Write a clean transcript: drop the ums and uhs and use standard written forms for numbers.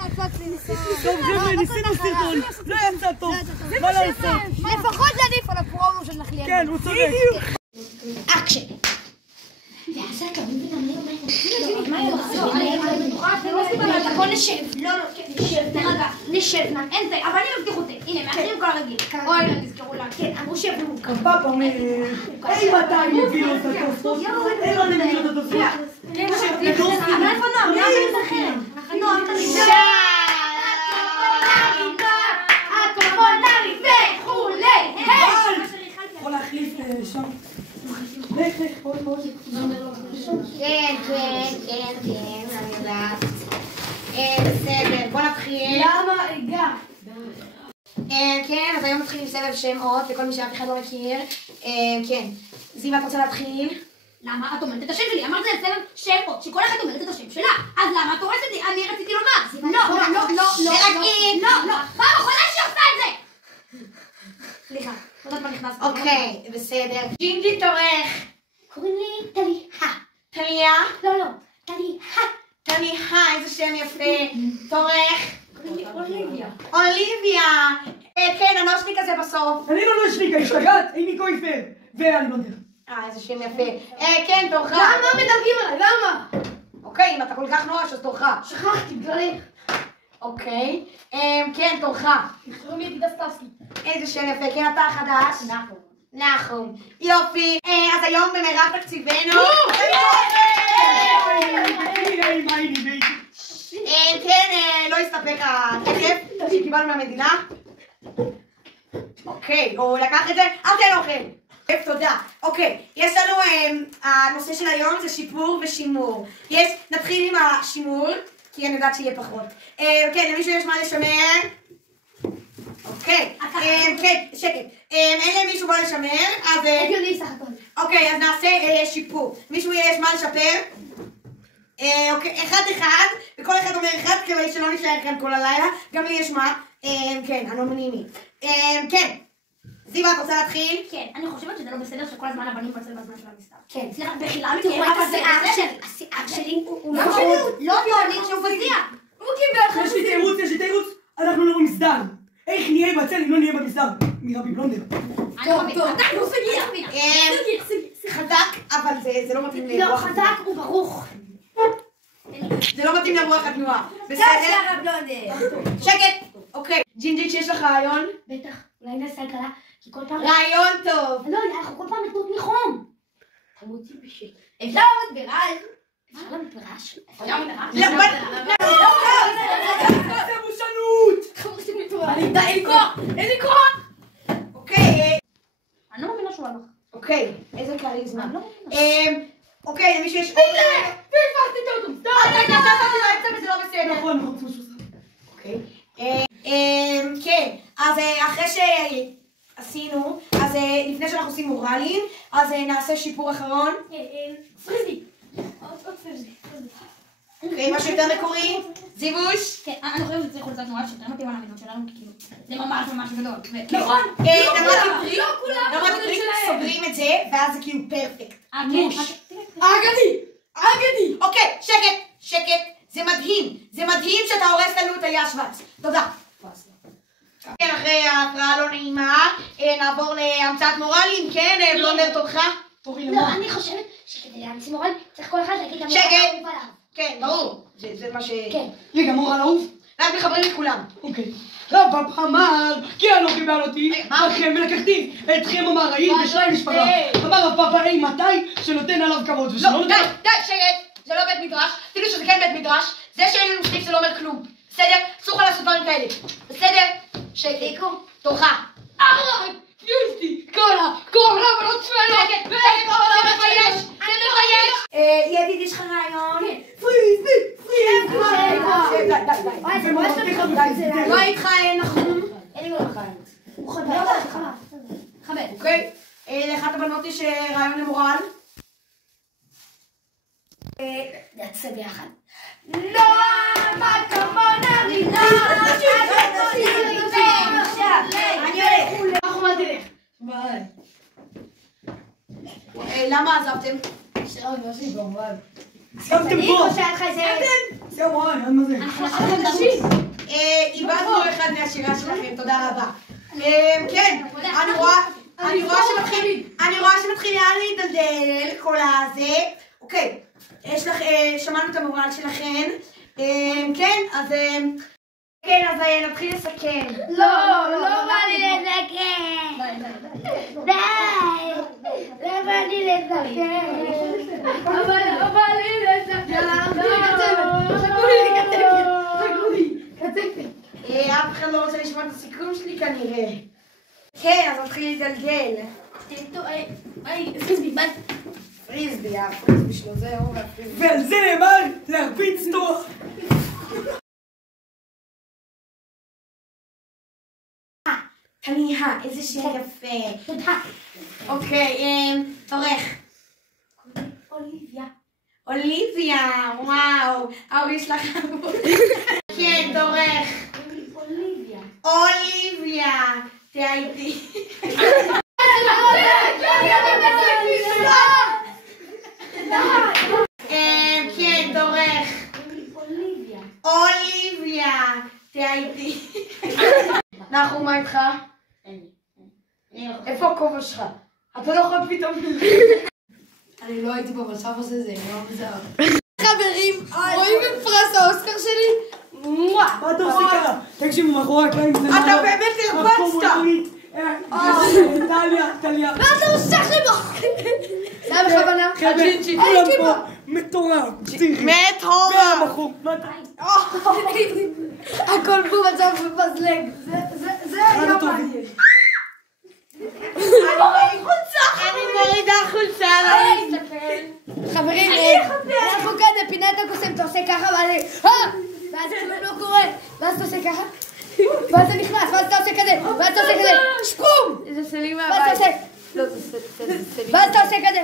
טוב חבר'ה, ניסינו סרטון, לא יצא טוב, מה לעשות? לפחות להניף על הפרומו של נחליאל. כן, הוא צודק. אקשן. בוא נשב. לא, נשב, תרגע. נשב, אין זה, אבל אני מבטיח אותי. הנה, מאחרים כל הרגיל. אוי, לא תזכרו לה. כן, אמרו שב נמוך. פאפה אומר, אי מתי מביא לו את התוספות? אין לו מביא לו את התוספות. אבל איפה נועם? נועם מזכר. נועם תמיד. הקומונרי וכולי. יכול להחליף שם. לך, בואי. כן, אני יודעת. בסדר, בוא נתחיל. למה הגע? כן, אז היום נתחיל עם סבב שמות, לכל מי שאף אחד לא מכיר. כן, זיווה, את רוצה להתחיל? למה? את אומרת את השם שלי, אמרת זה סבב שמות, שכל אחד אומרת את השם שלה. אז למה את הורסת לי? אני רציתי לומר. לא. פעם אחרונה שעושה את זה! סליחה, לא יודעת מה נכנס. אוקיי, בסדר. ג'ינג'י תורך. קוראים לי טליה. טליה? לא, טליה. טליה, איזה שם יפה. תורך. קוראים לי אוליביה. אוליביה. כן, הנושניק הזה בסוף. אני לא נושניק, השתגעת, איני קויפר. ואני לא יודע. איזה שם יפה. כן, תורך. למה מדלגים עליי? למה? אוקיי, אם אתה כל כך נואש, אז תורך. שכחתי, בגללך. אוקיי. כן, תורך. קוראים לי ידידה סטסקי. איזה שם יפה. כן, אתה חדש? נחום. יופי. אז היום במרב תקציבנו. כן, לא הסתפק הכסף שקיבלנו מהמדינה. אוקיי, הוא לקח את זה. אוקיי, אוכל. תודה. אוקיי, יש לנו, הנושא של היום זה שיפור ושימור. נתחיל עם השימור, כי אני יודעת שיהיה פחות. כן, למישהו יש מה לשמר? אוקיי, כן, שקט. אין למישהו בוא לשמר, אז... הגיוני סך הכל. אוקיי, אז נעשה שיפור. מישהו יש מה לשפר? אוקיי, אחד, וכל אחד אומר אחד, כדי שלא נשאר כאן כל הלילה. גם לי יש מה. כן, אנונימי. כן. זיווה, את רוצה להתחיל? כן, אני חושבת שזה לא בסדר שכל הזמן הבנים בצל בזמן של המסתר. כן. סליחה, בחילה אבל זה השיער שלי הוא לא טוענים שהוא בזיע. הוא קיבל יש לי תירוץ, אנחנו לא במסדר. איך נהיה בצל אם לא נהיה במסדר? מרבי בלונדר. חזק, אבל זה לא מתאים לרוח. לא, חזק וברוך. זה לא מתאים לרוח התנועה. בסדר? שקט. אוקיי. ג'ינג'ית, שיש לך רעיון? בטח, אולי נעשה הקלה, כי כל פעם... רעיון טוב. לא, אנחנו כל פעם נתנות מחום. תמותי בשביל. אפשר לעמוד בראש? אפשר לעמוד בראש? זה מושנות! אין לי כוח! אוקיי. אני לא מבינה שהוא הלך. אוקיי, איזה קריזמה. אוקיי, למישהו יש... פספסתי את האוטו. אתה באמצע וזה לא בסדר. נכון, כמו שהוא אוקיי. כן, אז אחרי שעשינו, אז לפני שאנחנו עושים מורלים, אז נעשה שיפור אחרון. פריזי. עוד פריזי. אוקיי, משהו יותר מקורי? זיווש? כן, אני חושבת שזה חולצת נורא שיותר מתאים על המידות שלנו, כי כאילו, זה ממש גדול. נכון. למרות עברית סוגרים את זה, ואז זה כאילו פרפקט. מוש. אגדי! אוקיי, שקט. זה מדהים שאתה הורס לנו את הישבץ. תודה. כן, אחרי ההקראה לא נעימה, נעבור להמצאת מורלים. כן, בלונדר תורך? לא, אני חושבת שכדי להמציא מורל צריך כל אחד להגיד המורל שקט. האהוב עליו. כן, ברור. זה מה ש... כן. רגע, מורל אהוב? רק מחברים את כולם. אוקיי. רבב אמר, כי אני לא קיבל אותי, לכם ולקחתי אתכם אמר העיר בשליים משפחה. אמר רבב אי מתי שנותן עליו כבוד ושלא נותן... די, שקט. זה לא בית מדרש. אפילו שזה כן בית מדרש. זה שאין לנו סניף זה לא אומר כלום. בסדר? אסור לך לעשות דברים כאלה. בסדר? שקט. תורך. יש לי כל הבנות שלו. שקט. זה מבייש. ידיד, יש לך רעיון? פריזי. מה איתך נחום? אין לי מורל. הוא חבר. אוקיי. לאחת הבנות יש רעיון למורל? נעשה ביחד. למה כמונרי למה עזבתם? שמתם פה. אני חושבת לך איזה... יא וואי, מה זה? איבדנו אחד מהשירה שלכם, תודה רבה. כן, אני רואה שמתחיל להידלדל כל הזה. אוקיי, שמענו את המורל שלכם. כן, אז נתחיל לסכם. לא בא לי לסכם. די. לא בא לי לסכם. אבל לא בא לי לסכם. יאללה, חכו לי. אף אחד לא רוצה לשמוע את הסיכום שלי כנראה. כן, אז נתחיל להתגלגל. פריסבי, ביי. פריסבי, הפריסבי שלו, זהו. ועל זה נאמר להרביץ תוך. תנייה, איזה שיר יפה. תודה. אוקיי, תורך. אוליביה, וואו. ההורים שלך. כן, תורך. אוליביה. תהיה איתי. כן, תורך. אוליביה. תהיה איתי. נחום, מה איתך? איפה הכובע שלך? אתה לא יכול פתאום... אני לא הייתי במצב הזה, זה נורא מוזר. חברים, רואים את פרס האוסקר שלי? מה אתה עושה ככה? תקשיבו, מאחורי הקלעים זה... אתה באמת הרבצת! טליה. מה אתה עושה לי בו? זה היה בכוונה? חבר'ה, כולם פה מטורף. מטורף! והמחום. הכל פה מצב מפזלג. זה היה מעניין. אני מורידה חולצה. חברים, אנחנו כאן בפינת הקוסם, אתה עושה ככה ואז כלום לא קורה, ואז אתה עושה ככה, ואז אתה נכנס, ואז אתה עושה כזה, ואז אתה עושה כזה, שפום! זה סלים ואז אתה עושה כזה.